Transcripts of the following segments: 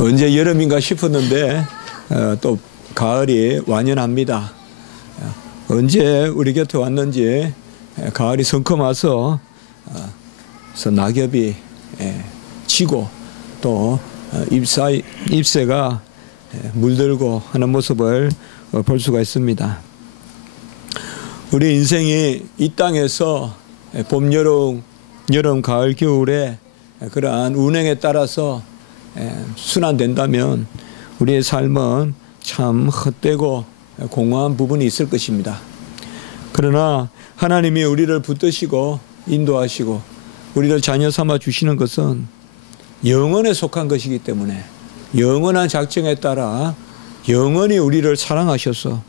언제 여름인가 싶었는데 또 가을이 완연합니다. 언제 우리 곁에 왔는지 가을이 성큼 와서 낙엽이 지고 또 잎새가 물들고 하는 모습을 볼 수가 있습니다. 우리 인생이 이 땅에서 봄, 여름, 가을, 겨울에 그러한 운행에 따라서 순환된다면 우리의 삶은 참 헛되고 공허한 부분이 있을 것입니다. 그러나 하나님이 우리를 붙드시고 인도하시고 우리를 자녀 삼아 주시는 것은 영원에 속한 것이기 때문에 영원한 작정에 따라 영원히 우리를 사랑하셔서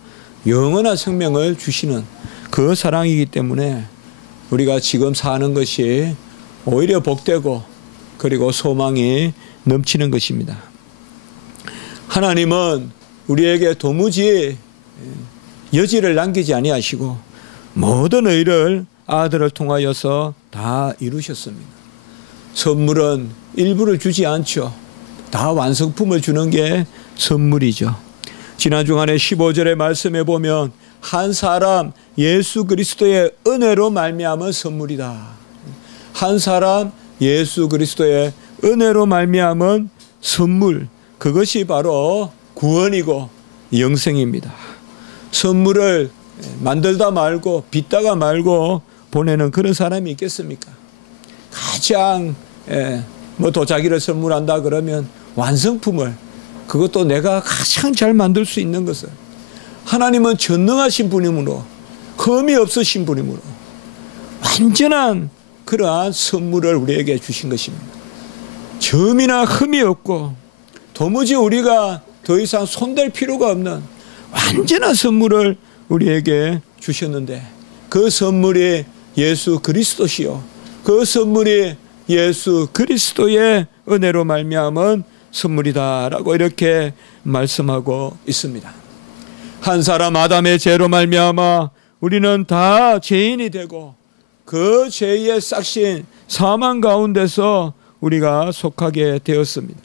영원한 생명을 주시는 그 사랑이기 때문에 우리가 지금 사는 것이 오히려 복되고 그리고 소망이 넘치는 것입니다. 하나님은 우리에게 도무지 여지를 남기지 아니하시고 모든 의를 아들을 통하여서 다 이루셨습니다. 선물은 일부를 주지 않죠. 다 완성품을 주는 게 선물이죠. 지난 주간에 15절의 말씀에 보면 한 사람 예수 그리스도의 은혜로 말미암은 선물이다. 한 사람 예수 그리스도의 은혜로 말미암은 선물, 그것이 바로 구원이고 영생입니다. 선물을 만들다 말고 빚다가 말고 보내는 그런 사람이 있겠습니까? 가장 도자기를 선물한다 그러면 완성품을, 그것도 내가 가장 잘 만들 수 있는 것을, 하나님은 전능하신 분이므로 흠이 없으신 분이므로 완전한 그러한 선물을 우리에게 주신 것입니다. 점이나 흠이 없고 도무지 우리가 더 이상 손댈 필요가 없는 완전한 선물을 우리에게 주셨는데 그 선물이 예수 그리스도시요, 그 선물이 예수 그리스도의 은혜로 말미암은 선물이다라고 이렇게 말씀하고 있습니다. 한 사람 아담의 죄로 말미암아 우리는 다 죄인이 되고 그 죄의 싹신 사망 가운데서 우리가 속하게 되었습니다.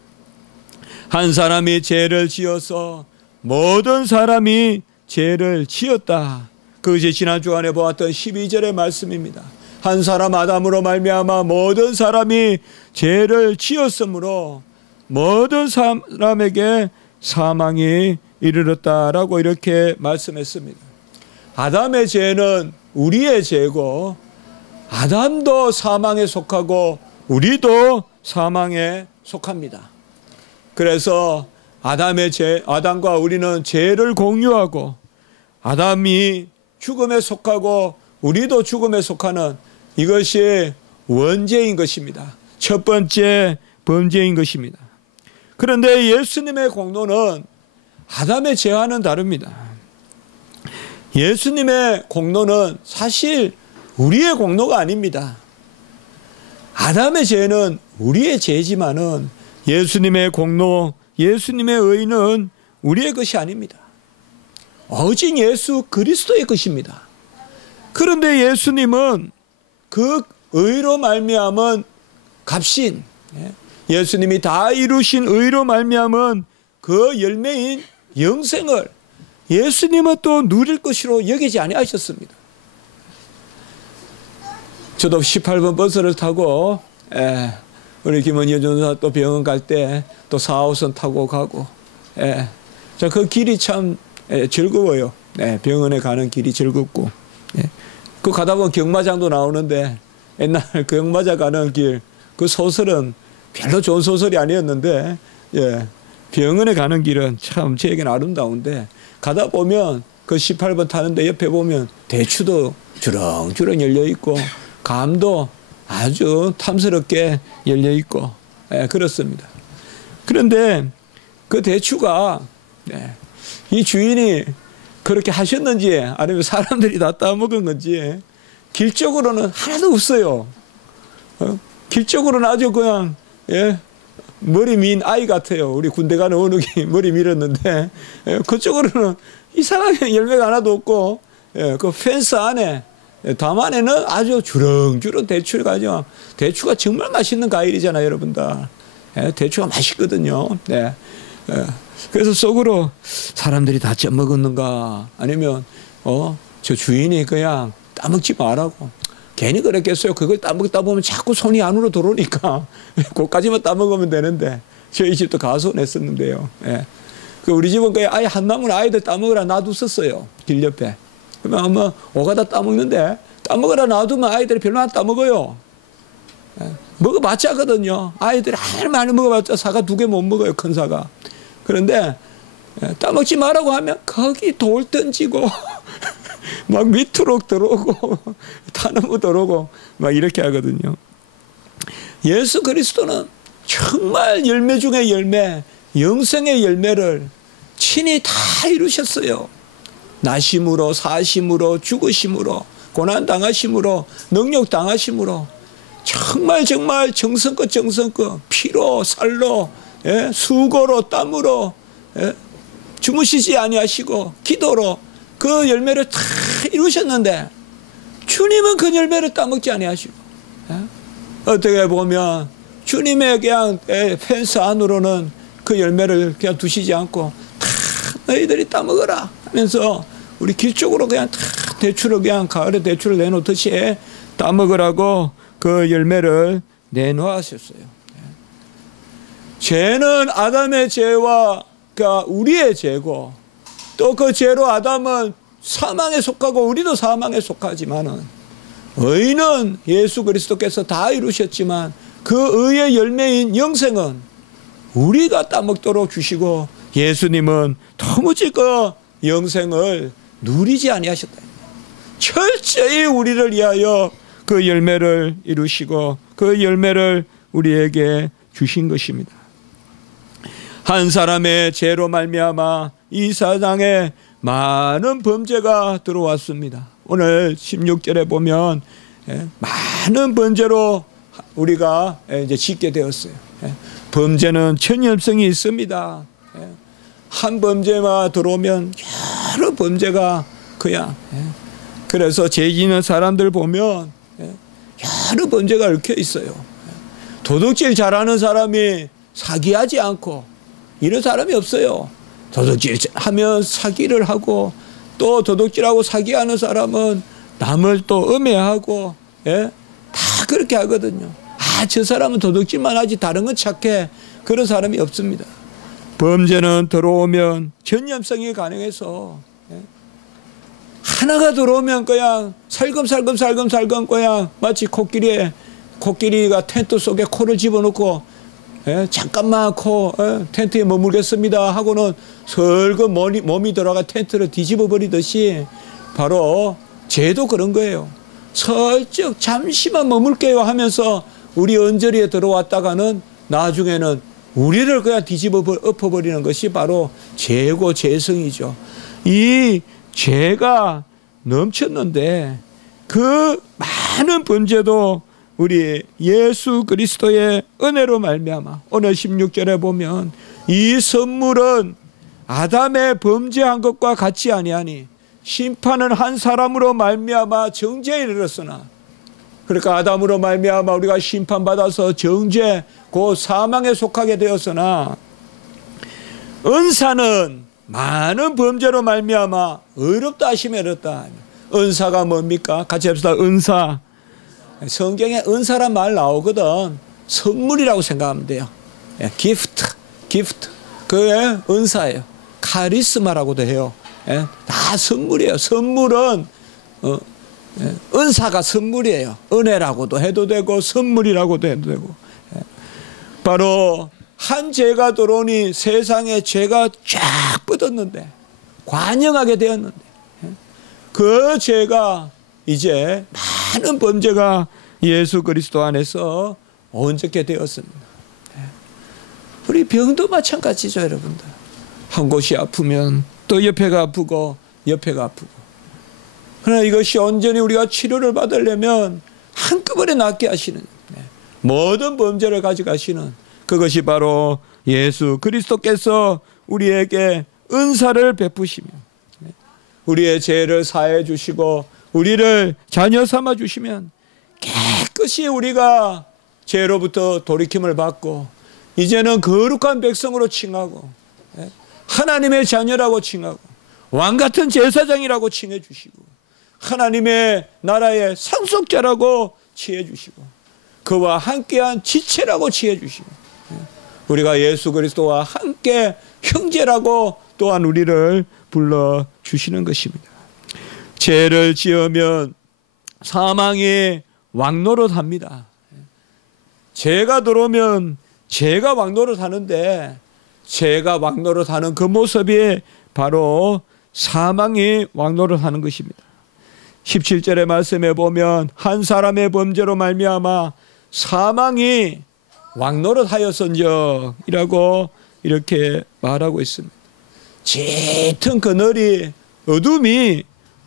한 사람이 죄를 지어서 모든 사람이 죄를 지었다. 그것이 지난 주간에 보았던 12절의 말씀입니다. 한 사람 아담으로 말미암아 모든 사람이 죄를 지었으므로 모든 사람에게 사망이 이르렀다라고 이렇게 말씀했습니다. 아담의 죄는 우리의 죄고 아담도 사망에 속하고 우리도 사망에 속합니다. 그래서 아담과 우리는 죄를 공유하고 아담이 죽음에 속하고 우리도 죽음에 속하는 이것이 원죄인 것입니다. 첫 번째 범죄인 것입니다. 그런데 예수님의 공로는 아담의 죄와는 다릅니다. 예수님의 공로는 사실 우리의 공로가 아닙니다. 아담의 죄는 우리의 죄지만은 예수님의 공로, 예수님의 의는 우리의 것이 아닙니다. 오직 예수 그리스도의 것입니다. 그런데 예수님은 그 의로 말미암은 값인, 예수님이 다 이루신 의로 말미암은 그 열매인 영생을 예수님은 또 누릴 것으로 여기지 아니하셨습니다. 저도 18번 버스를 타고 우리 김원희 전사 또 병원 갈 때 또 4호선 타고 가고, 그 길이 참 즐거워요. 병원에 가는 길이 즐겁고, 그 가다 보면 경마장도 나오는데 옛날 경마장 가는 길, 그 소설은 별로 좋은 소설이 아니었는데 병원에 가는 길은 참 저에게는 아름다운데 가다 보면 그 18번 타는데 옆에 보면 대추도 주렁주렁 열려있고 감도 아주 탐스럽게 열려있고 그렇습니다. 그런데 그 대추가 이 주인이 그렇게 하셨는지 아니면 사람들이 다 따먹은 건지 길적으로는 하나도 없어요. 길적으로는 아주 그냥 머리 민 아이 같아요. 우리 군대 가는 어묵이 머리 밀었는데 그쪽으로는 이상하게 열매가 하나도 없고 그 펜스 안에 담 안에는 아주 주렁주렁 대추를 가지고, 대추가 정말 맛있는 과일이잖아요, 여러분들. 대추가 맛있거든요. 네. 그래서 속으로 사람들이 다 쪄먹었는가, 아니면 저 주인이 그냥 따먹지 말라고 괜히 그랬겠어요. 그걸 따먹다 보면 자꾸 손이 안으로 들어오니까 그까지만 따먹으면 되는데, 저희 집도 가수냈었는데요. 그 우리 집은 그냥 아예 한 나무는 아이들 따먹으라 놔뒀었어요. 길 옆에. 그러면 아마 오가다 따먹는데, 따먹으라 놔두면 아이들이 별로 안 따먹어요. 먹어봤자 하거든요. 아이들이 많이 먹어봤자 사과 2개 못 먹어요. 큰 사과. 그런데 따먹지 말라고 하면 거기 돌 던지고 막 밑으로 들어오고 타나무 들어오고 막 이렇게 하거든요. 예수 그리스도는 정말 열매 중에 열매, 영생의 열매를 친히 다 이루셨어요. 나심으로, 사심으로, 죽으심으로, 고난당하심으로, 능력당하심으로, 정말 정성껏 피로 살로, 수고로 땀으로, 주무시지 아니하시고 기도로 그 열매를 다 이루셨는데, 주님은 그 열매를 따먹지 아니하시고, 어떻게 보면 주님의 그냥 펜스 안으로는 그 열매를 그냥 두시지 않고 다 너희들이 따먹어라 하면서 우리 길 쪽으로 그냥 다 대추를, 그냥 가을에 대추를 내놓듯이 따먹으라고 그 열매를 내놓으셨어요. 죄는 아담의 죄와 우리의 죄고, 또 그 죄로 아담은 사망에 속하고 우리도 사망에 속하지만은, 의는 예수 그리스도께서 다 이루셨지만 그 의의 열매인 영생은 우리가 따먹도록 주시고, 예수님은 도무지 그 영생을 누리지 아니하셨다. 철저히 우리를 위하여 그 열매를 이루시고 그 열매를 우리에게 주신 것입니다. 한 사람의 죄로 말미암아 이 세상에 많은 범죄가 들어왔습니다. 오늘 16절에 보면 많은 범죄로 우리가 이제 짓게 되었어요. 범죄는 천연성이 있습니다. 한 범죄만 들어오면 여러 범죄가 그냥, 그래서 죄 짓는 사람들 보면 여러 범죄가 얽혀 있어요. 도둑질 잘하는 사람이 사기하지 않고 이런 사람이 없어요. 도둑질 하면 사기를 하고, 또 도둑질하고 사기하는 사람은 남을 또 음해하고, 다 그렇게 하거든요. 저 사람은 도둑질만 하지 다른 건 착해. 그런 사람이 없습니다. 범죄는 들어오면 전염성이 가능해서 하나가 들어오면 그냥 살금살금 그냥 마치 코끼리가 텐트 속에 코를 집어넣고 잠깐만 텐트에 머물겠습니다 하고는 설금 몸이 들어가 텐트를 뒤집어 버리듯이, 바로 죄도 그런 거예요. 슬쩍 잠시만 머물게요 하면서 우리 언저리에 들어왔다가는 나중에는 우리를 그냥 뒤집어 엎어버리는 것이 바로 죄고 죄성이죠. 이 죄가 넘쳤는데 그 많은 범죄도 우리 예수 그리스도의 은혜로 말미암아, 오늘 16절에 보면 이 선물은 아담의 범죄한 것과 같지 아니하니 심판은 한 사람으로 말미암아 정죄에 이르렀으나, 그러니까 아담으로 말미암아 우리가 심판받아서 정죄 곧 사망에 속하게 되었으나, 은사는 많은 범죄로 말미암아 의롭다 하심에 이르렀다. 은사가 뭡니까? 같이 합시다. 은사. 성경에 은사란 말 나오거든. 선물이라고 생각하면 돼요. 기프트. 그게 은사예요. 카리스마라고도 해요. 다 선물이에요. 선물은 은사가 선물이에요. 은혜라고도 해도 되고 선물이라고도 해도 되고. 바로 한 죄가 들어오니 세상에 죄가 쫙 뻗었는데, 관영하게 되었는데, 그 죄가 이제 많은 범죄가 예수 그리스도 안에서 온전케 되었습니다. 우리 병도 마찬가지죠, 여러분들. 한 곳이 아프면 또 옆에가 아프고 옆에가 아프고. 그러나 이것이 온전히 우리가 치료를 받으려면 한꺼번에 낫게 하시는, 모든 범죄를 가져가시는, 그것이 바로 예수 그리스도께서 우리에게 은사를 베푸시며 우리의 죄를 사해 주시고 우리를 자녀 삼아 주시면 깨끗이 우리가 죄로부터 돌이킴을 받고 이제는 거룩한 백성으로 칭하고 하나님의 자녀라고 칭하고 왕같은 제사장이라고 칭해 주시고 하나님의 나라의 상속자라고 칭해 주시고 그와 함께한 지체라고 칭해 주시고 우리가 예수 그리스도와 함께 형제라고 또한 우리를 불러주시는 것입니다. 죄를 지으면 사망이 왕노릇합니다. 죄가 들어오면 죄가 왕노릇하는데 죄가 왕노릇하는 그 모습이 바로 사망이 왕노릇하는 것입니다. 17절의 말씀에 보면 한 사람의 범죄로 말미암아 사망이 왕노릇하였은적이라고 이렇게 말하고 있습니다. 짙은 그늘이 어둠이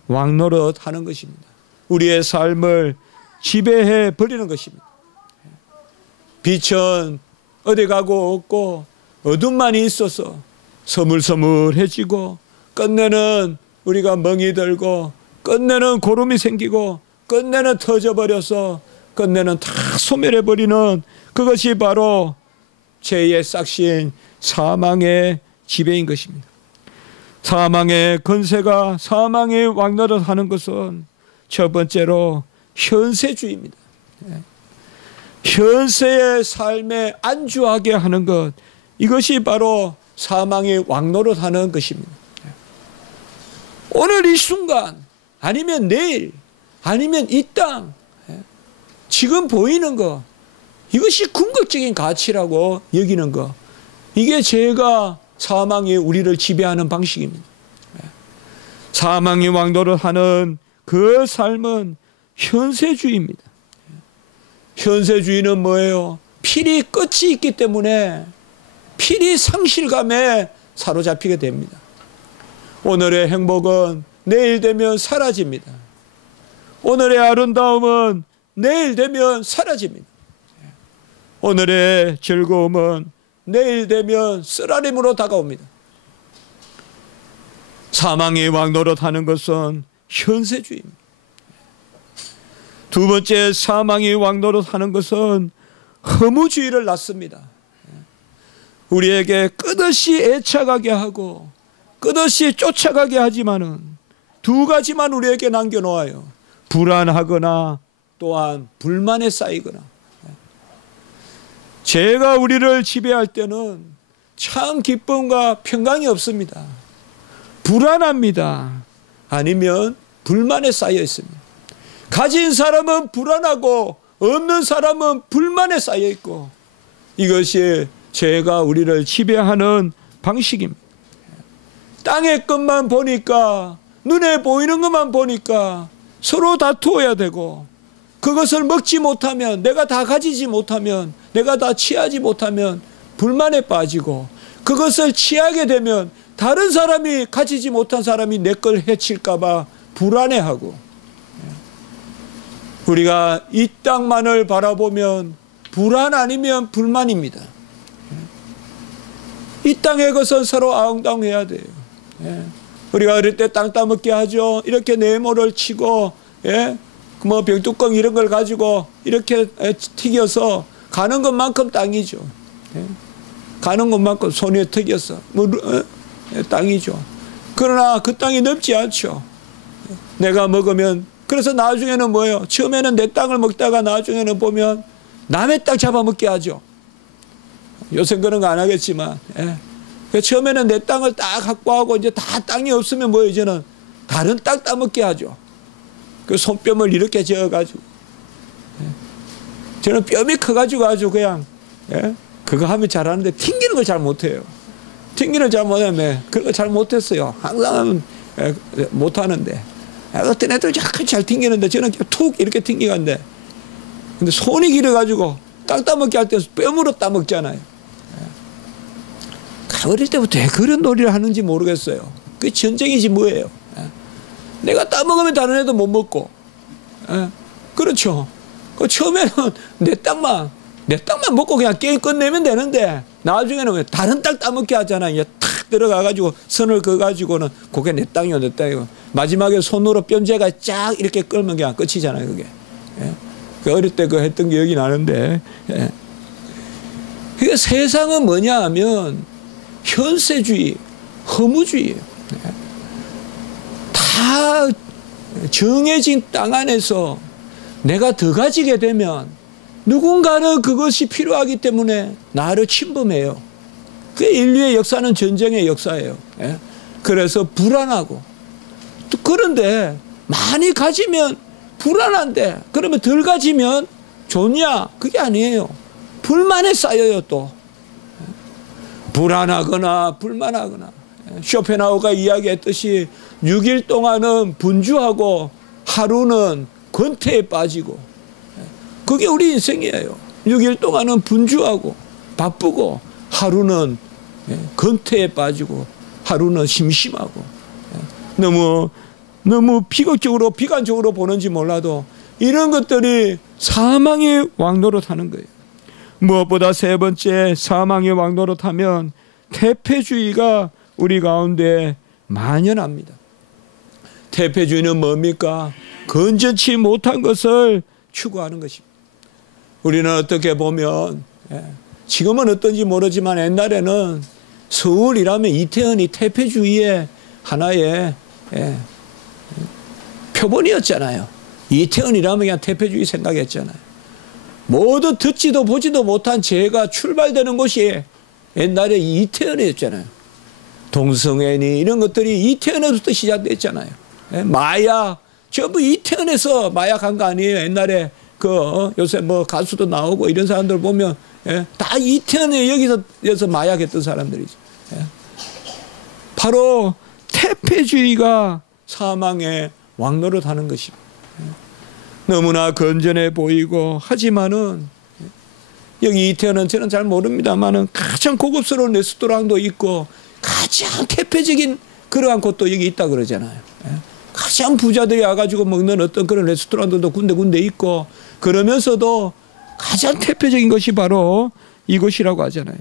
왕노릇하는 것입니다. 우리의 삶을 지배해 버리는 것입니다. 빛은 어디 가고 없고 어둠만 있어서 서물서물해지고 끝내는 우리가 멍이 들고 끝내는 고름이 생기고 끝내는 터져버려서 끝내는 다 소멸해버리는 그것이 바로 죄의 싹신 사망의 지배인 것입니다. 사망의 권세가 사망이 왕노릇하는 것은 첫 번째로 현세주의입니다. 현세의 삶에 안주하게 하는 것, 이것이 바로 사망이 왕노릇하는 것입니다. 오늘 이 순간 아니면 내일 아니면 이 땅 지금 보이는 것, 이것이 궁극적인 가치라고 여기는 것, 이게 죄가 사망이 우리를 지배하는 방식입니다. 사망이 왕노릇하는 그 삶은 현세주의입니다. 현세주의는 뭐예요? 필히 끝이 있기 때문에 필히 상실감에 사로잡히게 됩니다. 오늘의 행복은 내일 되면 사라집니다. 오늘의 아름다움은 내일 되면 사라집니다. 오늘의 즐거움은 내일 되면 쓰라림으로 다가옵니다. 사망이 왕노릇하는 것은 현세주의입니다. 두 번째, 사망이 왕노릇하는 것은 허무주의를 낳습니다. 우리에게 끝없이 애착하게 하고 끝없이 쫓아가게 하지만은 두 가지만 우리에게 남겨놓아요. 불안하거나 또한 불만에 쌓이거나. 죄가 우리를 지배할 때는 참 기쁨과 평강이 없습니다. 불안합니다. 아니면 불만에 쌓여 있습니다. 가진 사람은 불안하고 없는 사람은 불만에 쌓여 있고, 이것이 죄가 우리를 지배하는 방식입니다. 땅의 것만 보니까, 눈에 보이는 것만 보니까 서로 다투어야 되고, 그것을 먹지 못하면, 내가 다 가지지 못하면, 내가 다 취하지 못하면 불만에 빠지고, 그것을 취하게 되면 다른 사람이 가지지 못한 사람이 내 걸 해칠까 봐 불안해하고, 우리가 이 땅만을 바라보면 불안 아니면 불만입니다. 이 땅의 것은 서로 아웅다웅해야 돼요. 우리가 어릴 때 땅 따먹게 하죠. 이렇게 네모를 치고, 뭐 병뚜껑 이런 걸 가지고 이렇게 튀겨서 가는 것만큼 땅이죠. 가는 것만큼 손에 튀겨서 땅이죠. 그러나 그 땅이 넓지 않죠. 내가 먹으면, 그래서 나중에는 뭐예요? 처음에는 내 땅을 먹다가 나중에는 보면 남의 땅 잡아먹게 하죠. 요새 그런 거 안 하겠지만, 처음에는 내 땅을 딱 확보하고 이제 다 땅이 없으면 뭐예요? 이제는 다른 땅 따먹게 하죠. 그 손뼉을 이렇게 지어가지고, 저는 뼘이 커가지고 아주 그냥, 그거 하면 잘하는데 튕기는 걸 잘 못해요. 튕기는 잘 못하면 그런 거 잘 못했어요. 항상 못하는데. 어떤 애들 잘 튕기는데 저는 툭 이렇게 튕기는데, 근데 손이 길어가지고 땅 따먹기 할 때 뼘으로 따먹잖아요. 어릴 때부터 왜 그런 놀이를 하는지 모르겠어요. 그게 전쟁이지 뭐예요. 내가 따먹으면 다른 애도 못 먹고, 그렇죠. 그 처음에는 내 땅만 먹고 그냥 게임 끝내면 되는데, 나중에는 왜 다른 땅 따먹게 하잖아요. 탁 들어가가지고 선을 그어가지고는 그게 내 땅이요, 내 땅이요. 마지막에 손으로 뼘제가 쫙 이렇게 끌면 그냥 끝이잖아요, 그게. 그 어릴 때 그 했던 기억이 나는데, 그러니까 세상은 뭐냐 하면 현세주의, 허무주의예요. 다 정해진 땅 안에서 내가 더 가지게 되면 누군가는 그것이 필요하기 때문에 나를 침범해요. 그 인류의 역사는 전쟁의 역사예요. 그래서 불안하고, 또 그런데 많이 가지면 불안한데 그러면 덜 가지면 좋냐? 그게 아니에요. 불만에 쌓여요. 또 불안하거나 불만하거나. 쇼펜하우가 이야기했듯이 6일 동안은 분주하고 하루는 권태에 빠지고, 그게 우리 인생이에요. 6일 동안은 분주하고 바쁘고 하루는 권태에 빠지고 하루는 심심하고, 너무 비극적으로 비관적으로 보는지 몰라도 이런 것들이 사망의 왕노릇하는 거예요. 무엇보다 세 번째, 사망의 왕노릇하면 태폐주의가 우리 가운데 만연합니다. 태폐주의는 뭡니까? 건전치 못한 것을 추구하는 것입니다. 우리는 어떻게 보면, 지금은 어떤지 모르지만 옛날에는 서울이라면 이태원이 태폐주의의 하나의 표본이었잖아요. 이태원이라면 그냥 태폐주의 생각했잖아요. 모두 듣지도 보지도 못한 죄가 출발되는 곳이 옛날에 이태원이었잖아요. 동성애니 이런 것들이 이태원에서부터 시작됐잖아요. 마약 전부 이태원에서 마약한 거 아니에요. 옛날에 요새 뭐 가수도 나오고 이런 사람들 보면 다 이태원에 여기서 마약했던 사람들이죠. 바로 태폐주의가 사망의 왕노릇하는 것입니다. 너무나 건전해 보이고, 하지만은 여기 이태원은 저는 잘 모릅니다만은 가장 고급스러운 레스토랑도 있고 가장 태폐적인 그러한 곳도 여기 있다 그러잖아요. 가장 부자들이 와가지고 먹는 어떤 그런 레스토랑들도 군데군데 있고, 그러면서도 가장 태폐적인 것이 바로 이곳이라고 하잖아요.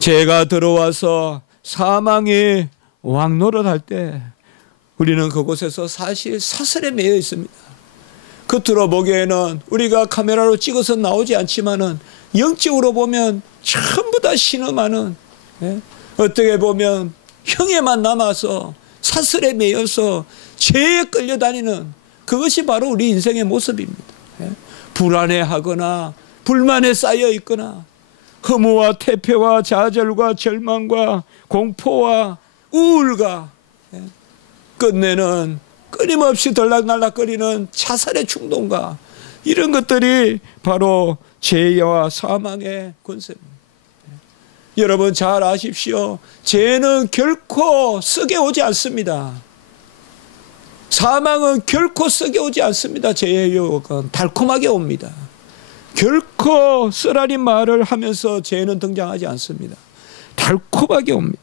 죄가 들어와서 사망의 왕노릇할 때 우리는 그곳에서 사실 사슬에 매여 있습니다. 겉으로 보기에는 우리가 카메라로 찍어서 나오지 않지만은 영적으로 보면 전부 다 신음하는, 어떻게 보면 형에만 남아서 사슬에 매여서 죄에 끌려다니는, 그것이 바로 우리 인생의 모습입니다. 불안해하거나 불만에 쌓여 있거나 허무와 태폐와 좌절과 절망과 공포와 우울과 끝내는 끊임없이 들락날락거리는 자살의 충동과 이런 것들이 바로 죄와 사망의 권세입니다. 여러분 잘 아십시오. 죄는 결코 썩게 오지 않습니다. 사망은 결코 썩게 오지 않습니다. 죄의 유혹은 달콤하게 옵니다. 결코 쓰라린 말을 하면서 죄는 등장하지 않습니다. 달콤하게 옵니다.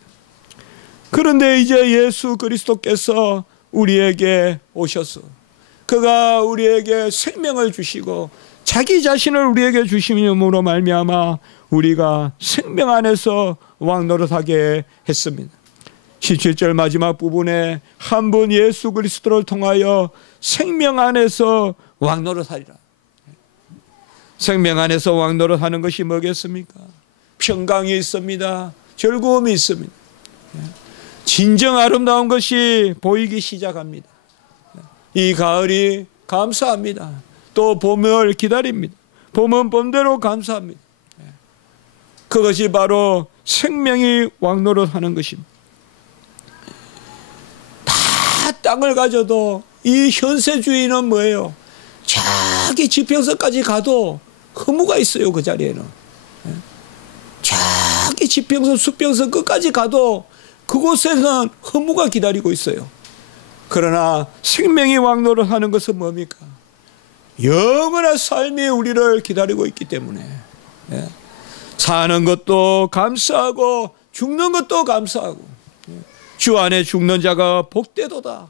그런데 이제 예수 그리스도께서 우리에게 오셔서 그가 우리에게 생명을 주시고 자기 자신을 우리에게 주심으로 말미암아 우리가 생명 안에서 왕노릇하게 했습니다. 17절 마지막 부분에 한 분 예수 그리스도를 통하여 생명 안에서 왕노릇하리라. 생명 안에서 왕노릇하는 것이 뭐겠습니까? 평강이 있습니다. 즐거움이 있습니다. 진정 아름다운 것이 보이기 시작합니다. 이 가을이 감사합니다. 또 봄을 기다립니다. 봄은 봄대로 감사합니다. 그것이 바로 생명이 왕노릇하는 것입니다. 다 땅을 가져도 이 현세주의는 뭐예요? 자기 지평선까지 가도 허무가 있어요. 그 자리에는 자기 지평선 수평선 끝까지 가도 그곳에는 허무가 기다리고 있어요. 그러나 생명이 왕노릇하는 것은 뭡니까? 영원한 삶이 우리를 기다리고 있기 때문에 사는 것도 감사하고 죽는 것도 감사하고 주 안에 죽는 자가 복되도다.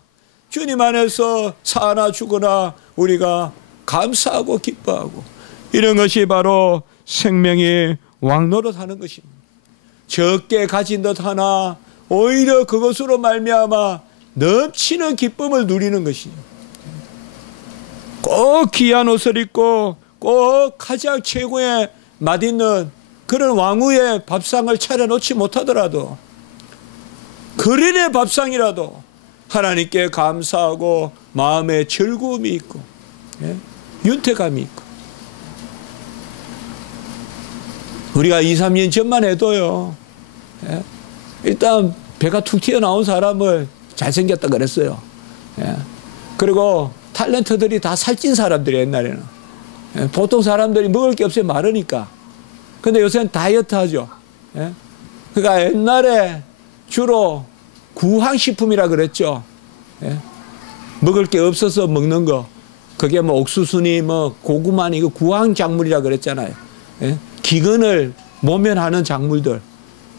주님 안에서 사나 죽으나 우리가 감사하고 기뻐하고 이런 것이 바로 생명이 왕노릇하는 것입니다. 적게 가진 듯 하나 오히려 그것으로 말미암아 넘치는 기쁨을 누리는 것이죠. 꼭 귀한 옷을 입고 꼭 가장 최고의 맛있는 그런 왕후의 밥상을 차려놓지 못하더라도 거린의 밥상이라도 하나님께 감사하고 마음에 즐거움이 있고 윤택감이 있고, 우리가 2, 3년 전만 해도요, 일단 배가 툭 튀어나온 사람을 잘생겼다 그랬어요. 그리고 탤런트들이 다 살찐 사람들이 옛날에는. 보통 사람들이 먹을 게 없어요. 마르니까. 근데 요새는 다이어트 하죠. 그러니까 옛날에 주로 구황식품이라 그랬죠. 먹을 게 없어서 먹는 거. 그게 뭐 옥수수니 뭐 고구마니 이거 구황작물이라 그랬잖아요. 기근을 모면하는 작물들.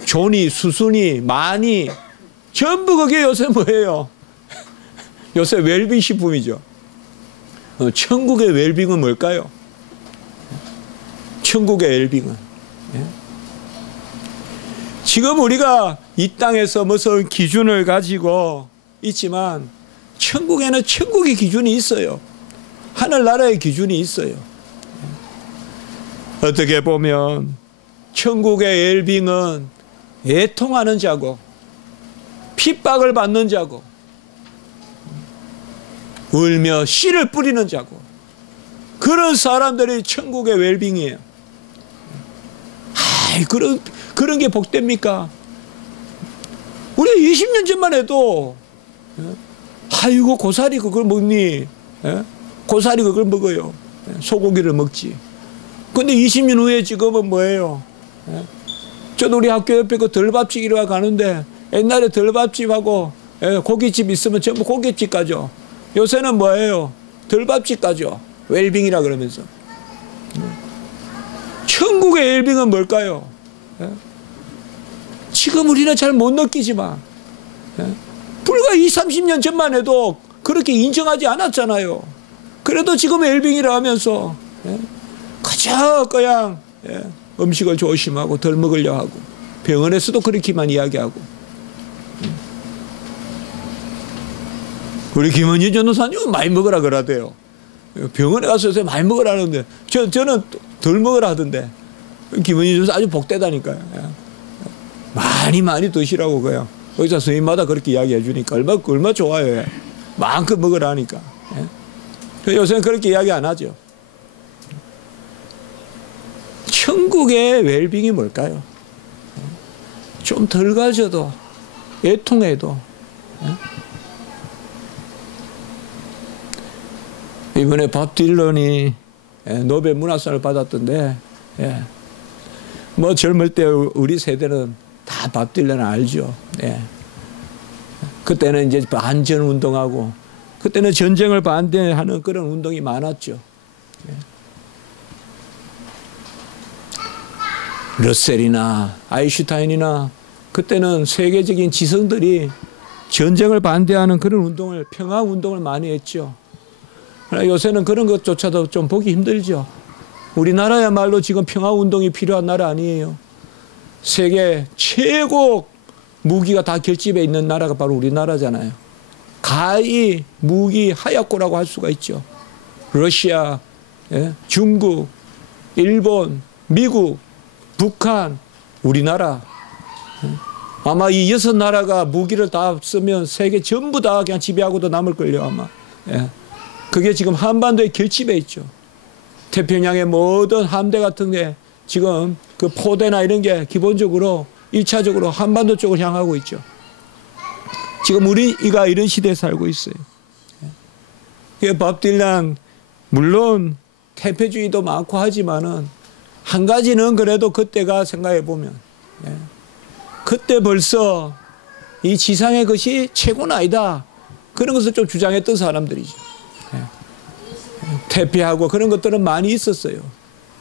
조니, 수순이, 마니 전부 그게 요새 뭐예요? 요새 웰빙 식품이죠. 천국의 웰빙은 뭘까요? 천국의 웰빙은 지금 우리가 이 땅에서 무슨 기준을 가지고 있지만 천국에는 천국의 기준이 있어요. 하늘나라의 기준이 있어요. 어떻게 보면 천국의 웰빙은 애통하는 자고 핍박을 받는 자고 울며 씨를 뿌리는 자고 그런 사람들이 천국의 웰빙이에요. 그런 게 복됩니까? 우리 20년 전만 해도 아이고 고사리 그걸 먹니? 고사리 그걸 먹어요. 소고기를 먹지. 근데 20년 후에 지금은 뭐예요? 저도 우리 학교 옆에 그 덜밥집이라 가는데 옛날에 덜밥집하고 고깃집 있으면 전부 고깃집 가죠. 요새는 뭐예요? 덜밥집 가죠. 웰빙이라 그러면서. 천국의 웰빙은 뭘까요? 지금 우리는 잘 못 느끼지만 불과 20, 30년 전만 해도 그렇게 인정하지 않았잖아요. 그래도 지금 웰빙이라 하면서 그저 그냥 음식을 조심하고 덜 먹으려 하고 병원에서도 그렇게만 이야기하고. 우리 김원희 전도사님은 많이 먹으라 그러대요. 병원에 가서 요새 많이 먹으라는데 저는 덜 먹으라 하던데 김원희 전도사 아주 복되다니까요. 많이 드시라고 그래요. 의사 선생님마다 그렇게 이야기해 주니까 얼마 좋아요. 마음껏 먹으라 하니까. 요새는 그렇게 이야기 안 하죠. 천국의 웰빙이 뭘까요? 좀 덜 가져도 애통해도 이번에 밥 딜런이 노벨 문학상을 받았던데 뭐 젊을 때 우리 세대는 다 밥 딜런을 알죠. 그때는 이제 반전 운동하고 그때는 전쟁을 반대하는 그런 운동이 많았죠. 러셀이나 아인슈타인이나 그때는 세계적인 지성들이 전쟁을 반대하는 그런 운동을 평화 운동을 많이 했죠. 요새는 그런 것조차도 좀 보기 힘들죠. 우리나라야말로 지금 평화 운동이 필요한 나라 아니에요. 세계 최고 무기가 다 결집해 있는 나라가 바로 우리나라잖아요. 가히 무기 하약고라고 할 수가 있죠. 러시아, 중국, 일본, 미국, 북한, 우리나라. 아마 이 6나라가 무기를 다 쓰면 세계 전부 다 그냥 지배하고도 남을걸요 아마. 그게 지금 한반도에 결집해 있죠. 태평양의 모든 함대 같은 게 지금 그 포대나 이런 게 기본적으로 1차적으로 한반도 쪽을 향하고 있죠. 지금 우리가 이런 시대에 살고 있어요. 밥 딜런 물론 태폐주의도 많고 하지만은 한 가지는 그래도 그때가 생각해 보면 그때 벌써 이 지상의 것이 최고는 아니다. 그런 것을 좀 주장했던 사람들이죠. 퇴폐하고 그런 것들은 많이 있었어요.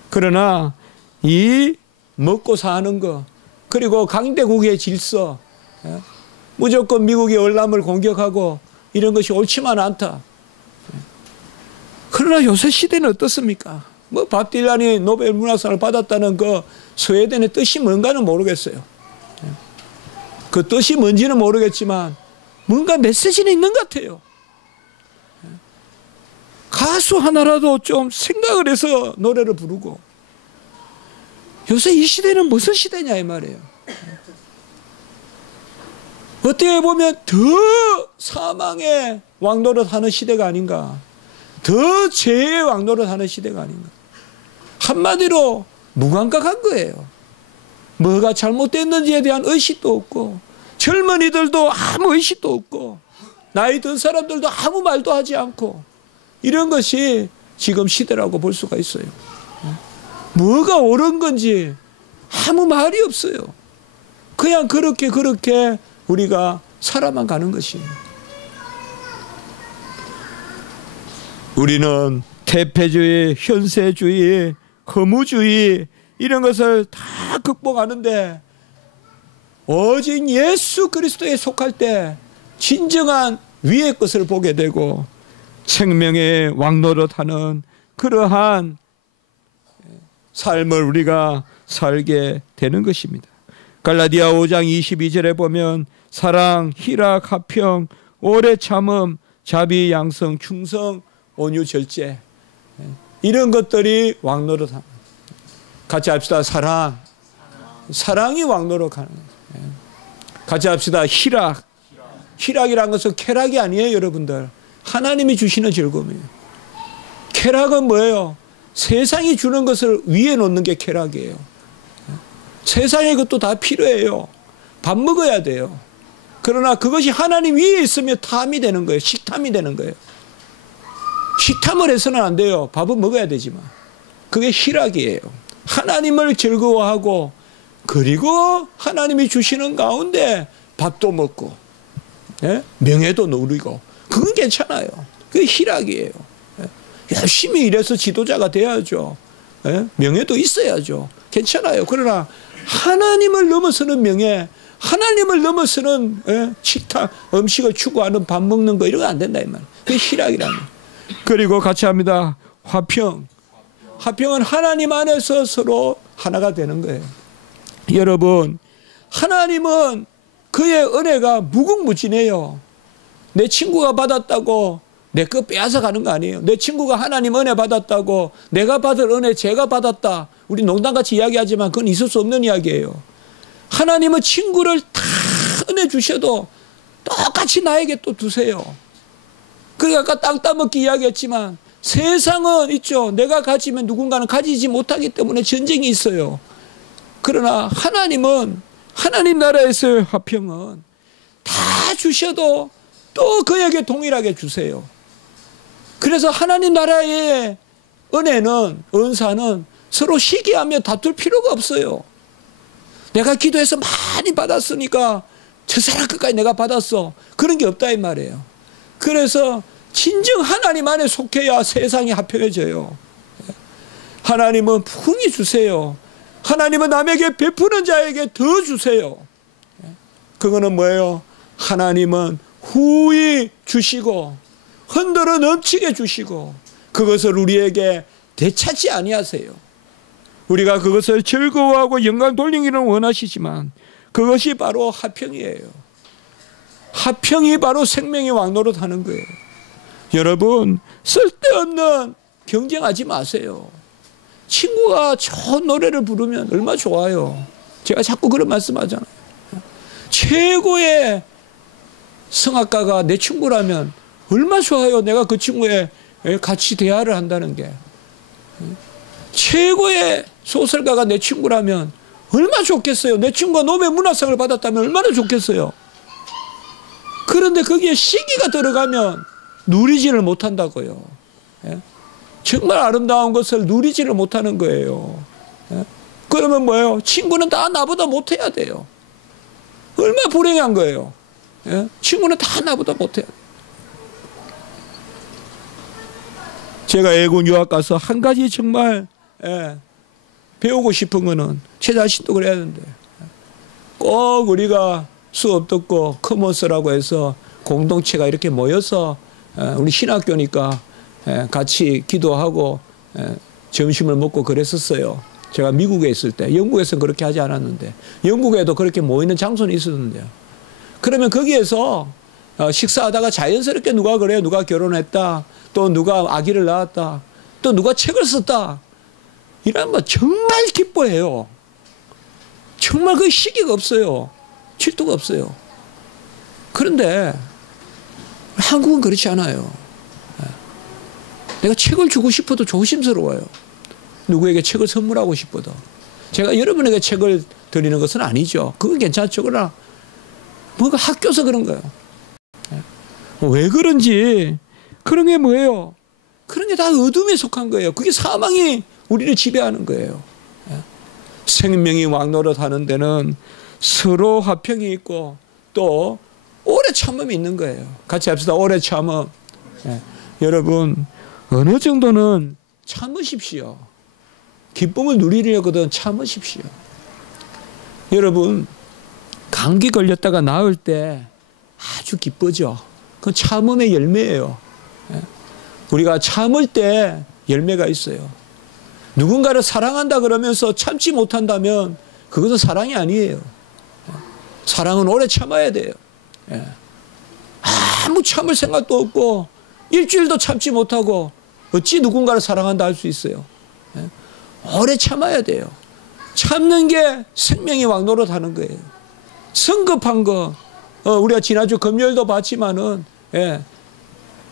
그러나 이 먹고 사는 거 그리고 강대국의 질서 무조건 미국이 월남을 공격하고 이런 것이 옳지만 않다. 그러나 요새 시대는 어떻습니까? 뭐 밥 딜런이 노벨 문학상을 받았다는 그 스웨덴의 뜻이 뭔가는 모르겠어요. 그 뜻이 뭔지는 모르겠지만 뭔가 메시지는 있는 것 같아요. 가수 하나라도 좀 생각을 해서 노래를 부르고 요새 이 시대는 무슨 시대냐 이 말이에요. 어떻게 보면 더 사망의 왕노릇 하는 시대가 아닌가. 더 죄의 왕노릇 하는 시대가 아닌가. 한마디로 무감각한 거예요. 뭐가 잘못됐는지에 대한 의식도 없고, 젊은이들도 아무 의식도 없고, 나이 든 사람들도 아무 말도 하지 않고, 이런 것이 지금 시대라고 볼 수가 있어요. 뭐가 옳은 건지 아무 말이 없어요. 그냥 그렇게 우리가 살아만 가는 것이에요. 우리는 대패주의, 현세주의, 허무주의 이런 것을 다 극복하는데 오직 예수 그리스도에 속할 때 진정한 위의 것을 보게 되고 생명의 왕노릇하는 그러한 삶을 우리가 살게 되는 것입니다. 갈라디아 5장 22절에 보면 사랑, 희락, 화평, 오래 참음, 자비, 양성, 충성, 온유, 절제 이런 것들이 왕노릇하는 같이 합시다. 사랑. 사랑이 왕노릇하는 거예요. 같이 합시다. 희락. 희락이라는 것은 쾌락이 아니에요, 여러분들. 하나님이 주시는 즐거움이에요. 쾌락은 뭐예요? 세상이 주는 것을 위에 놓는 게 쾌락이에요. 세상의 것도 다 필요해요. 밥 먹어야 돼요. 그러나 그것이 하나님 위에 있으면 탐이 되는 거예요. 식탐이 되는 거예요. 식탐을 해서는 안 돼요. 밥은 먹어야 되지만. 그게 희락이에요. 하나님을 즐거워하고 그리고 하나님이 주시는 가운데 밥도 먹고 명예도 누리고 그건 괜찮아요. 그게 희락이에요. 열심히 일해서 지도자가 돼야죠. 명예도 있어야죠. 괜찮아요. 그러나 하나님을 넘어서는 명예, 하나님을 넘어서는 식탁, 음식을 추구하는 밥 먹는 거 이런 거 안 된다 이 말. 그게 희락이라는. 그리고 같이 합니다. 화평. 화평은 하나님 안에서 서로 하나가 되는 거예요. 여러분, 하나님은 그의 은혜가 무궁무진해요. 내 친구가 받았다고 내 거 빼앗아 가는 거 아니에요. 내 친구가 하나님 은혜 받았다고 내가 받을 은혜 제가 받았다. 우리 농담같이 이야기하지만 그건 있을 수 없는 이야기예요. 하나님은 친구를 다 은혜 주셔도 똑같이 나에게 또 두세요. 그러니까 아까 땅 따먹기 이야기했지만 세상은 있죠. 내가 가지면 누군가는 가지지 못하기 때문에 전쟁이 있어요. 그러나 하나님은 하나님 나라에서의 화평은 다 주셔도 또 그에게 동일하게 주세요. 그래서 하나님 나라의 은혜는, 은사는 서로 시기하며 다툴 필요가 없어요. 내가 기도해서 많이 받았으니까 저 사람 끝까지 내가 받았어. 그런 게 없다 이 말이에요. 그래서 진정 하나님 안에 속해야 세상이 화평해져요. 하나님은 풍이 주세요. 하나님은 남에게 베푸는 자에게 더 주세요. 그거는 뭐예요? 하나님은 후히 주시고 흔들어 넘치게 주시고 그것을 우리에게 되찾지 아니하세요. 우리가 그것을 즐거워하고 영광 돌리기를 원하시지만 그것이 바로 화평이에요. 화평이 바로 생명의 왕노릇하는 거예요. 여러분, 쓸데없는 경쟁하지 마세요. 친구가 좋은 노래를 부르면 얼마나 좋아요. 제가 자꾸 그런 말씀하잖아요. 최고의 성악가가 내 친구라면 얼마나 좋아요. 내가 그 친구에 같이 대화를 한다는 게. 최고의 소설가가 내 친구라면 얼마나 좋겠어요. 내 친구가 노벨 문학상을 받았다면 얼마나 좋겠어요. 그런데 거기에 시기가 들어가면 누리지를 못한다고요. 정말 아름다운 것을 누리지를 못하는 거예요. 그러면 뭐예요? 친구는 다 나보다 못해야 돼요. 얼마나 불행한 거예요. 친구는 다 나보다 못해야 돼요. 제가 애군 유학 가서 한 가지 정말 배우고 싶은 거는 제 자신도 그래야 되는데 꼭 우리가 수업 듣고 커머스라고 해서 공동체가 이렇게 모여서 우리 신학교니까 같이 기도하고 점심을 먹고 그랬었어요. 제가 미국에 있을 때. 영국에서는 그렇게 하지 않았는데 영국에도 그렇게 모이는 장소는 있었는데요. 그러면 거기에서 식사하다가 자연스럽게 누가 그래요. 누가 결혼했다. 또 누가 아기를 낳았다. 또 누가 책을 썼다. 이런 거 정말 기뻐해요. 정말 그 시기가 없어요. 질투가 없어요. 그런데 한국은 그렇지 않아요. 내가 책을 주고 싶어도 조심스러워요. 누구에게 책을 선물하고 싶어도. 제가 여러분에게 책을 드리는 것은 아니죠. 그건 괜찮죠. 그러나 뭔가 학교에서 그런 거예요. 왜 그런지 그런 게 뭐예요? 그런 게 다 어둠에 속한 거예요. 그게 사망이 우리를 지배하는 거예요. 생명이 왕노릇하는 데는 서로 화평이 있고 또 오래 참음이 있는 거예요. 같이 합시다. 오래 참음. 여러분 어느 정도는 참으십시오. 기쁨을 누리려거든 참으십시오. 여러분 감기 걸렸다가 나을 때 아주 기쁘죠. 그건 참음의 열매예요. 우리가 참을 때 열매가 있어요. 누군가를 사랑한다 그러면서 참지 못한다면 그것은 사랑이 아니에요. 사랑은 오래 참아야 돼요. 아무 참을 생각도 없고 일주일도 참지 못하고 어찌 누군가를 사랑한다 할 수 있어요. 오래 참아야 돼요. 참는 게 생명이 왕노릇하는 거예요. 성급한 거 우리가 지난주 금요일도 봤지만은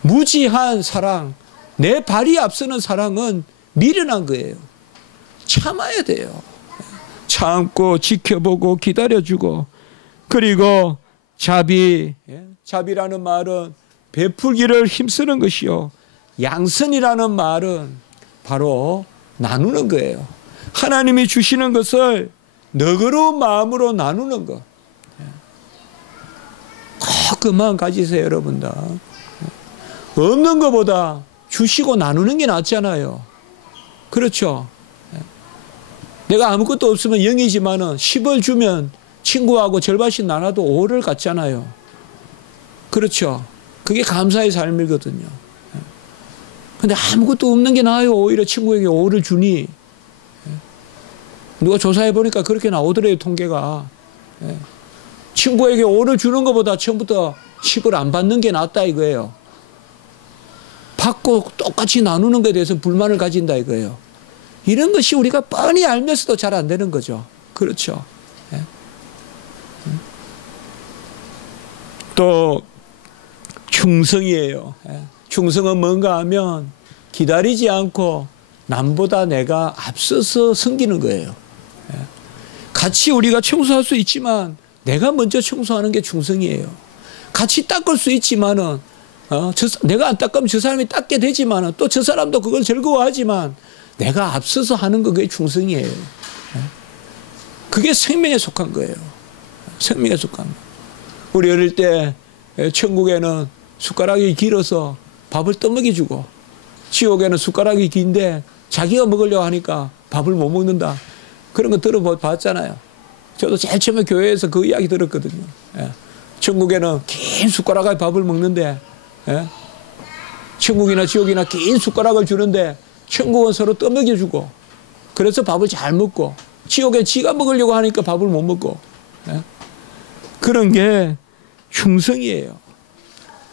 무지한 사랑, 내 발이 앞서는 사랑은 미련한 거예요. 참아야 돼요. 참고 지켜보고 기다려주고 그리고 자비라는 말은 베풀기를 힘쓰는 것이요. 양선이라는 말은 바로 나누는 거예요. 하나님이 주시는 것을 너그러운 마음으로 나누는 것. 꼭 그만 가지세요, 여러분들. 없는 것보다 주시고 나누는 게 낫잖아요. 그렇죠? 내가 아무것도 없으면 0이지만은 10을 주면 친구하고 절반씩 나눠도 5를 갖잖아요. 그렇죠? 그게 감사의 삶이거든요. 근데 아무것도 없는 게 나아요. 오히려 친구에게 5를 주니. 누가 조사해 보니까 그렇게 나오더래요, 통계가. 친구에게 5를 주는 것보다 처음부터 10을 안 받는 게 낫다 이거예요. 받고 똑같이 나누는 것에 대해서 불만을 가진다 이거예요. 이런 것이 우리가 뻔히 알면서도 잘 안 되는 거죠. 그렇죠. 또 충성이에요. 충성은 뭔가 하면 기다리지 않고 남보다 내가 앞서서 섬기는 거예요. 같이 우리가 청소할 수 있지만 내가 먼저 청소하는 게 충성이에요. 같이 닦을 수 있지만은 내가 안 닦으면 저 사람이 닦게 되지만은 또 저 사람도 그걸 즐거워하지만 내가 앞서서 하는 거 그게 충성이에요. 그게 생명에 속한 거예요. 생명에 속한 거. 우리 어릴 때 천국에는 숟가락이 길어서 밥을 떠먹여주고 지옥에는 숟가락이 긴데 자기가 먹으려고 하니까 밥을 못 먹는다. 그런 거 들어봤잖아요. 저도 제일 처음에 교회에서 그 이야기 들었거든요. 천국에는 긴 숟가락에 밥을 먹는데 천국이나 지옥이나 긴 숟가락을 주는데 천국은 서로 떠먹여주고 그래서 밥을 잘 먹고 지옥에 지가 먹으려고 하니까 밥을 못 먹고 그런 게 충성이에요.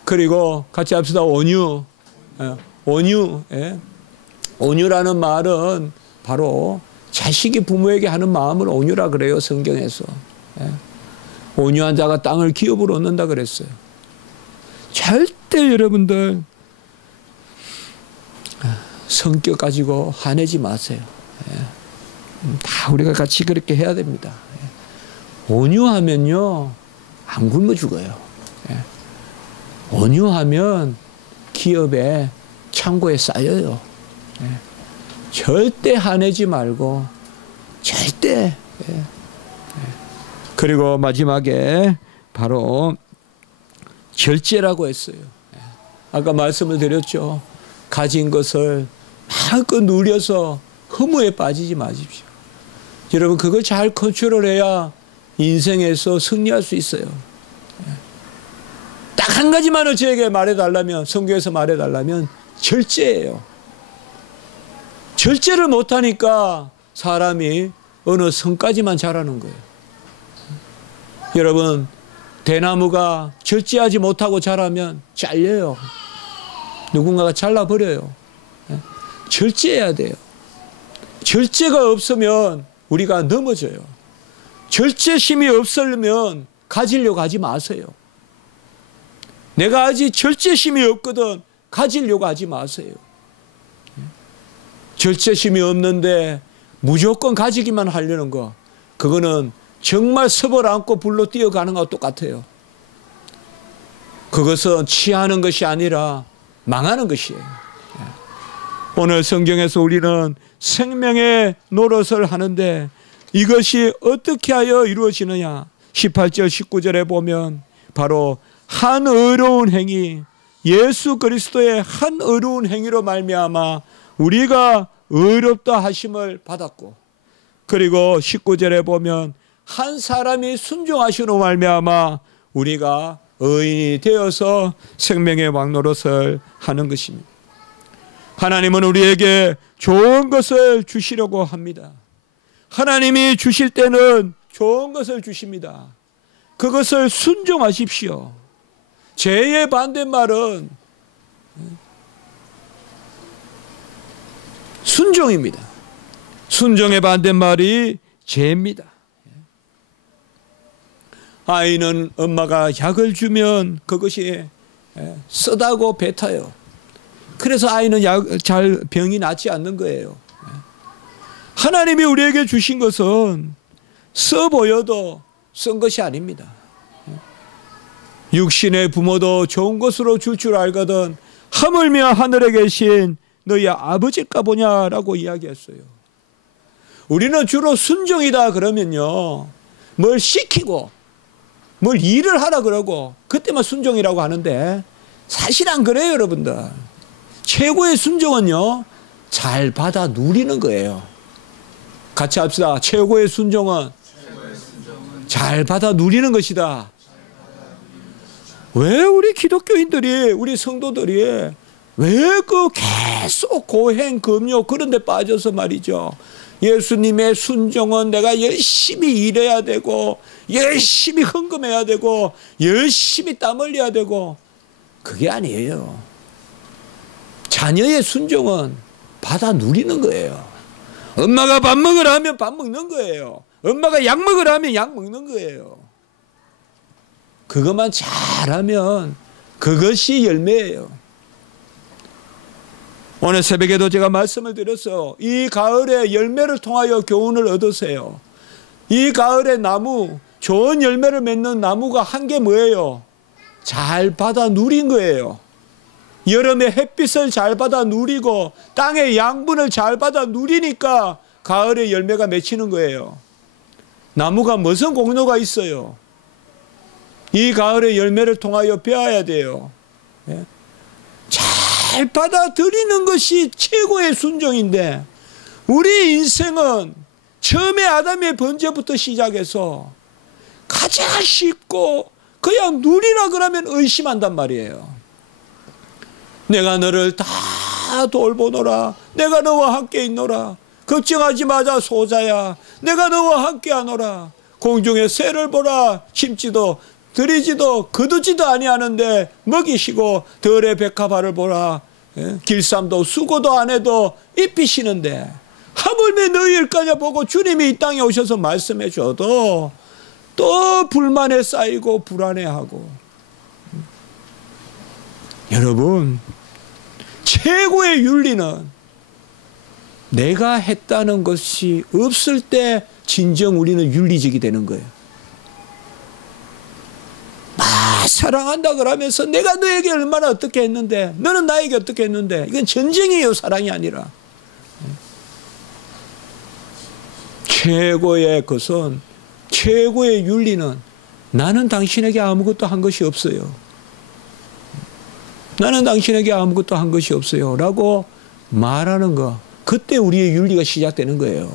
그리고 같이 합시다. 온유. 온유. 온유라는 말은 바로 자식이 부모에게 하는 마음을 온유라 그래요. 성경에서. 온유한 자가 땅을 기업으로 얻는다 그랬어요. 절대 여러분들 성격 가지고 화내지 마세요. 다 우리가 같이 그렇게 해야 됩니다. 온유하면요 안 굶어 죽어요. 온유하면 기업에 창고에 쌓여요. 절대 화내지 말고 절대. 그리고 마지막에 바로 절제라고 했어요. 아까 말씀을 드렸죠. 가진 것을 마음껏 누려서 허무에 빠지지 마십시오. 여러분 그걸 잘 컨트롤해야 인생에서 승리할 수 있어요. 딱 한 가지만을 저에게 말해달라면 성경에서 말해달라면 절제예요. 절제를 못하니까 사람이 어느 성까지만 자라는 거예요. 여러분 대나무가 절제하지 못하고 자라면 잘려요. 누군가가 잘라버려요. 절제해야 돼요. 절제가 없으면 우리가 넘어져요. 절제심이 없으면 가지려고 하지 마세요. 내가 아직 절제심이 없거든 가지려고 하지 마세요. 절제심이 없는데 무조건 가지기만 하려는 거, 그거는 정말 섭을 안고 불로 뛰어가는 것과 똑같아요. 그것은 취하는 것이 아니라 망하는 것이에요. 오늘 성경에서 우리는 생명의 노릇을 하는데 이것이 어떻게 하여 이루어지느냐. 18절 19절에 보면 바로 한 의로운 행위, 예수 그리스도의 한 의로운 행위로 말미암아 우리가 의롭다 하심을 받았고, 그리고 19절에 보면 한 사람이 순종하시로 말미암아 우리가 의인이 되어서 생명의 왕노릇을 하는 것입니다. 하나님은 우리에게 좋은 것을 주시려고 합니다. 하나님이 주실 때는 좋은 것을 주십니다. 그것을 순종하십시오. 죄의 반대말은 순종입니다. 순종의 반대말이 죄입니다. 아이는 엄마가 약을 주면 그것이 쓰다고 뱉어요. 그래서 아이는 잘 병이 낫지 않는 거예요. 하나님이 우리에게 주신 것은 써 보여도 쓴 것이 아닙니다. 육신의 부모도 좋은 것으로 줄 줄 알거든 하물며 하늘에 계신 너희 아버지일까 보냐라고 이야기했어요. 우리는 주로 순종이다 그러면요, 뭘 시키고 뭘 일을 하라 그러고 그때만 순종이라고 하는데 사실 안 그래요. 여러분들, 최고의 순종은요 잘 받아 누리는 거예요. 같이 합시다. 최고의 순종은 잘 받아 누리는 것이다. 왜 우리 기독교인들이, 우리 성도들이 왜 그 계속 고행, 금요 그런 데 빠져서 말이죠. 예수님의 순종은 내가 열심히 일해야 되고 열심히 헌금해야 되고 열심히 땀 흘려야 되고, 그게 아니에요. 자녀의 순종은 받아 누리는 거예요. 엄마가 밥 먹으라 하면 밥 먹는 거예요. 엄마가 약 먹으라 하면 약 먹는 거예요. 그것만 잘하면 그것이 열매예요. 오늘 새벽에도 제가 말씀을 드렸어요. 이 가을에 열매를 통하여 교훈을 얻으세요. 이 가을에 나무, 좋은 열매를 맺는 나무가 한 게 뭐예요? 잘 받아 누린 거예요. 여름에 햇빛을 잘 받아 누리고 땅의 양분을 잘 받아 누리니까 가을에 열매가 맺히는 거예요. 나무가 무슨 공로가 있어요? 이 가을에 열매를 통하여 배워야 돼요. 잘 받아들이는 것이 최고의 순종인데, 우리 인생은 처음에 아담의 번제부터 시작해서 가장 쉽고 그냥 누리라 그러면 의심한단 말이에요. 내가 너를 다 돌보노라. 내가 너와 함께 있노라. 걱정하지 마자 소자야. 내가 너와 함께 하노라. 공중의 새를 보라. 심지도 들이지도 거두지도 아니하는데 먹이시고 들의 백합화를 보라. 길쌈도 수고도 안 해도 입히시는데 하물며 너희일까냐 보고 주님이 이 땅에 오셔서 말씀해 줘도 또 불만에 쌓이고 불안해하고. 여러분, 최고의 윤리는 내가 했다는 것이 없을 때 진정 우리는 윤리적이 되는 거예요. 사랑한다 그러면서 내가 너에게 얼마나 어떻게 했는데 너는 나에게 어떻게 했는데, 이건 전쟁이에요. 사랑이 아니라. 최고의 것은, 최고의 윤리는 나는 당신에게 아무것도 한 것이 없어요. 나는 당신에게 아무것도 한 것이 없어요 라고 말하는 거, 그때 우리의 윤리가 시작되는 거예요.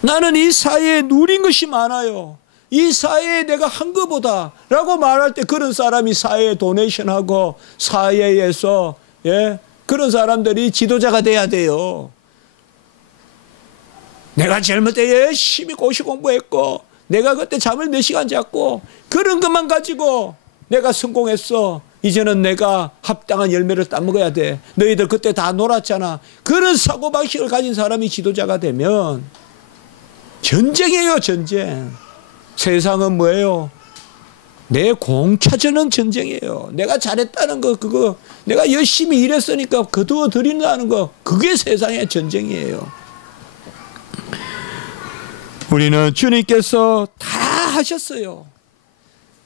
나는 이 사회에 누린 것이 많아요. 이 사회에 내가 한 것보다 라고 말할 때 그런 사람이 사회에 도네이션하고 사회에서 그런 사람들이 지도자가 돼야 돼요. 내가 젊을 때 열심히 고시 공부했고 내가 그때 잠을 몇 시간 잤고 그런 것만 가지고 내가 성공했어. 이제는 내가 합당한 열매를 따먹어야 돼. 너희들 그때 다 놀았잖아. 그런 사고방식을 가진 사람이 지도자가 되면 전쟁이에요, 전쟁. 세상은 뭐예요? 내 공차전은 전쟁이에요. 내가 잘했다는 거, 그거 내가 열심히 일했으니까 거두어 드린다는 거, 그게 세상의 전쟁이에요. 우리는 주님께서 다 하셨어요.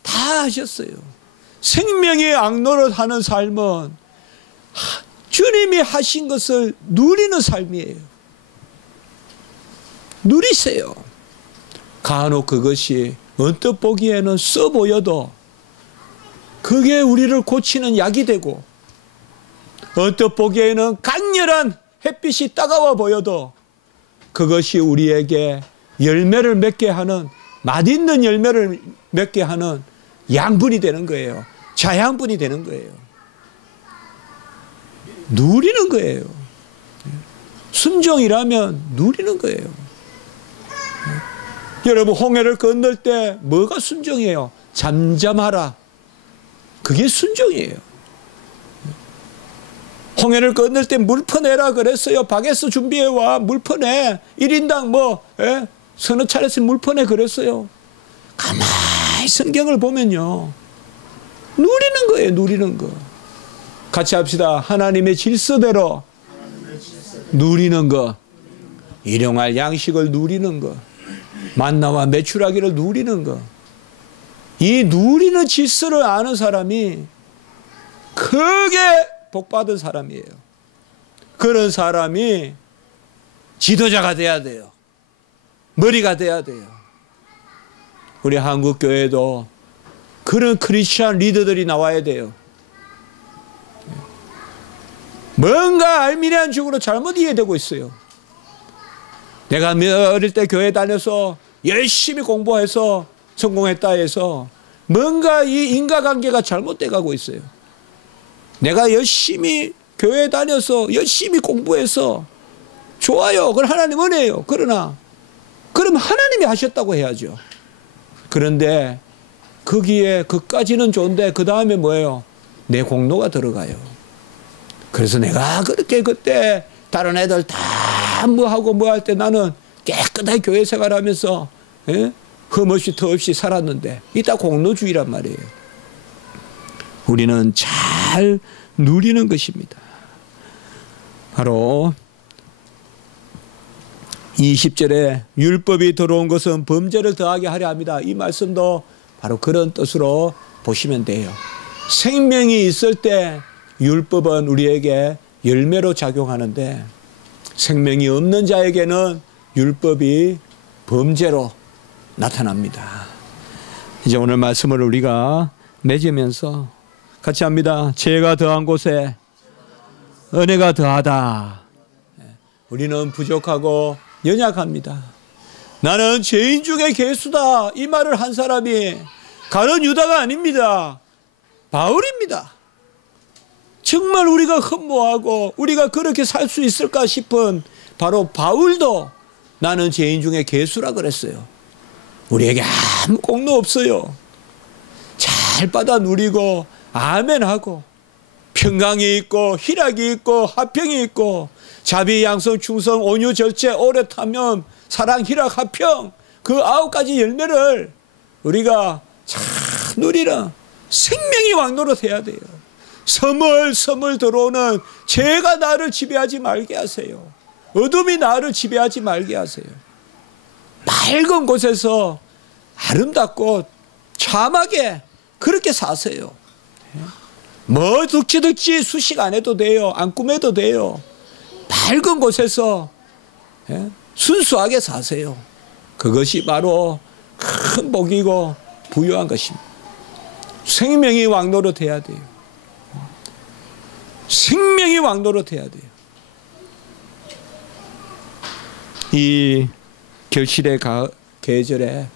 다 하셨어요. 생명의 악노릇하는 삶은 주님이 하신 것을 누리는 삶이에요. 누리세요. 간혹 그것이 언뜻 보기에는 써 보여도 그게 우리를 고치는 약이 되고, 언뜻 보기에는 강렬한 햇빛이 따가워 보여도 그것이 우리에게 열매를 맺게 하는, 맛있는 열매를 맺게 하는 양분이 되는 거예요. 자양분이 되는 거예요. 누리는 거예요. 순종이라면 누리는 거예요. 여러분, 홍해를 건널 때 뭐가 순종이에요? 잠잠하라. 그게 순종이에요. 홍해를 건널 때 물 퍼내라 그랬어요. 바게스 준비해와, 물 퍼내. 1인당 서너 차례씩 물 퍼내 그랬어요. 가만히 성경을 보면요, 누리는 거예요. 누리는 거. 같이 합시다. 하나님의 질서대로 누리는 거. 일용할 양식을 누리는 거. 만나와 메추라기를 누리는 거. 이 누리는 질서를 아는 사람이 크게 복받은 사람이에요. 그런 사람이 지도자가 돼야 돼요. 머리가 돼야 돼요. 우리 한국 교회도 그런 크리스천 리더들이 나와야 돼요. 뭔가 알미리한 식으로 잘못 이해되고 있어요. 내가 어릴 때 교회 다녀서 열심히 공부해서 성공했다 해서 뭔가 이 인과관계가 잘못돼 가고 있어요. 내가 열심히 교회 다녀서 열심히 공부해서 좋아요. 그건 하나님 은혜예요. 그러나 그럼 하나님이 하셨다고 해야죠. 그런데 거기에 그까지는 좋은데 그 다음에 뭐예요? 내 공로가 들어가요. 그래서 내가 그렇게 그때 다른 애들 다 뭐하고 뭐 할 때 나는 깨끗하게 교회 생활하면서 흠없이 터없이 살았는데 이따 공로주의란 말이에요. 우리는 잘 누리는 것입니다. 바로 20절에 율법이 들어온 것은 범죄를 더하게 하려 합니다. 이 말씀도 바로 그런 뜻으로 보시면 돼요. 생명이 있을 때 율법은 우리에게 열매로 작용하는데, 생명이 없는 자에게는 율법이 범죄로 나타납니다. 이제 오늘 말씀을 우리가 맺으면서 같이 합니다. 죄가 더한 곳에 은혜가 더하다. 우리는 부족하고 연약합니다. 나는 죄인 중에 괴수다. 이 말을 한 사람이 가룟 유다가 아닙니다. 바울입니다. 정말 우리가 흠모하고 우리가 그렇게 살 수 있을까 싶은 바로 바울도 나는 죄인 중에 괴수라 그랬어요. 우리에게 아무 공로 없어요. 잘 받아 누리고 아멘하고 평강이 있고 희락이 있고 화평이 있고 자비 양성 충성 온유 절제 오래 타면 사랑 희락 화평, 그 9가지 열매를 우리가 잘 누리는 생명이 왕노릇해야 돼요. 서물서물 들어오는 죄가 나를 지배하지 말게 하세요. 어둠이 나를 지배하지 말게 하세요. 맑은 곳에서 아름답고 참하게 그렇게 사세요. 뭐 득지 수식 안 해도 돼요. 안 꾸며도 돼요. 밝은 곳에서 순수하게 사세요. 그것이 바로 큰 복이고 부유한 것입니다. 생명이 왕노릇해야 돼요. 생명이 왕노릇해야 돼요. 이 결실의 계절에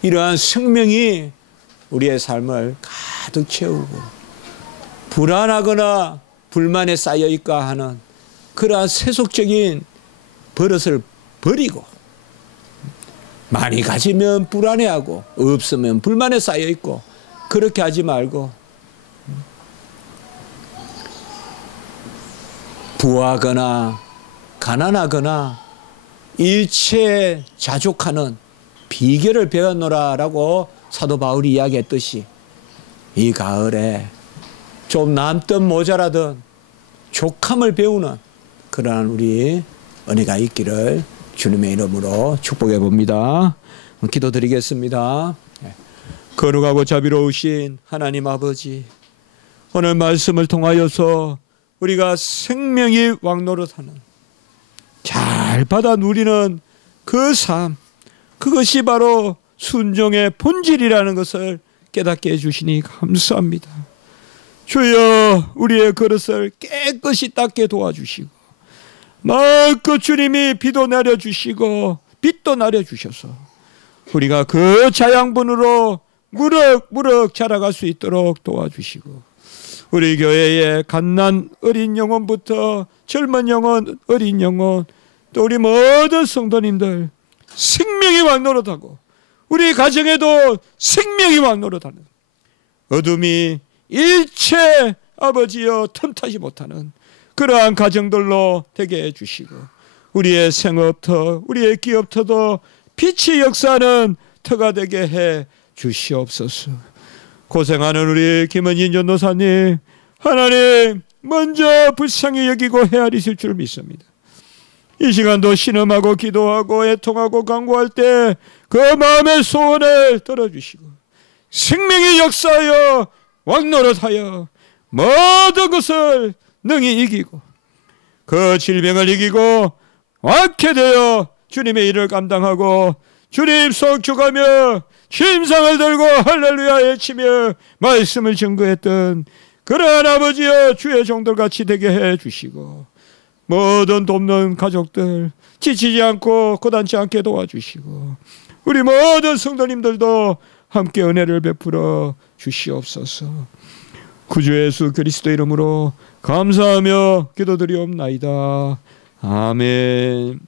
이러한 생명이 우리의 삶을 가득 채우고 불안하거나 불만에 쌓여있까 하는 그러한 세속적인 버릇을 버리고, 많이 가지면 불안해하고 없으면 불만에 쌓여있고 그렇게 하지 말고, 부하거나 가난하거나 일체에 자족하는 비결을 배웠노라라고 사도 바울이 이야기했듯이 이 가을에 좀 남든 모자라든 족함을 배우는 그러한 우리 은혜가 있기를 주님의 이름으로 축복해 봅니다. 기도드리겠습니다. 거룩하고 자비로우신 하나님 아버지, 오늘 말씀을 통하여서 우리가 생명이 왕노릇하는 잘 받아 누리는 그 삶, 그것이 바로 순종의 본질이라는 것을 깨닫게 해주시니 감사합니다. 주여, 우리의 그릇을 깨끗이 닦게 도와주시고 마음껏 주님이 비도 내려주시고 빛도 내려주셔서 우리가 그 자양분으로 무럭무럭 자라갈 수 있도록 도와주시고 우리 교회의 갓난 어린 영혼부터 젊은 영혼, 어린 영혼, 또 우리 모든 성도님들 생명이 왕노릇하고 우리 가정에도 생명이 왕노릇하는 어둠이 일체 아버지여 틈타지 못하는 그러한 가정들로 되게 해주시고 우리의 생업터, 우리의 기업터도 빛이 역사하는 터가 되게 해 주시옵소서. 고생하는 우리 김은진 전도사님, 하나님 먼저 불쌍히 여기고 헤아리실 줄 믿습니다. 이 시간도 신음하고 기도하고 애통하고 간구할 때 그 마음의 소원을 들어주시고 생명의 역사하여 왕노릇하여 모든 것을 능히 이기고 그 질병을 이기고 완쾌 되어 주님의 일을 감당하고 주님 속 주가며 침상을 들고 할렐루야 외치며 말씀을 증거했던 그러한 아버지여 주의 종들같이 되게 해주시고 모든 돕는 가족들 지치지 않고 고단치 않게 도와주시고 우리 모든 성도님들도 함께 은혜를 베풀어 주시옵소서. 구주 예수 그리스도 이름으로 감사하며 기도드리옵나이다. 아멘.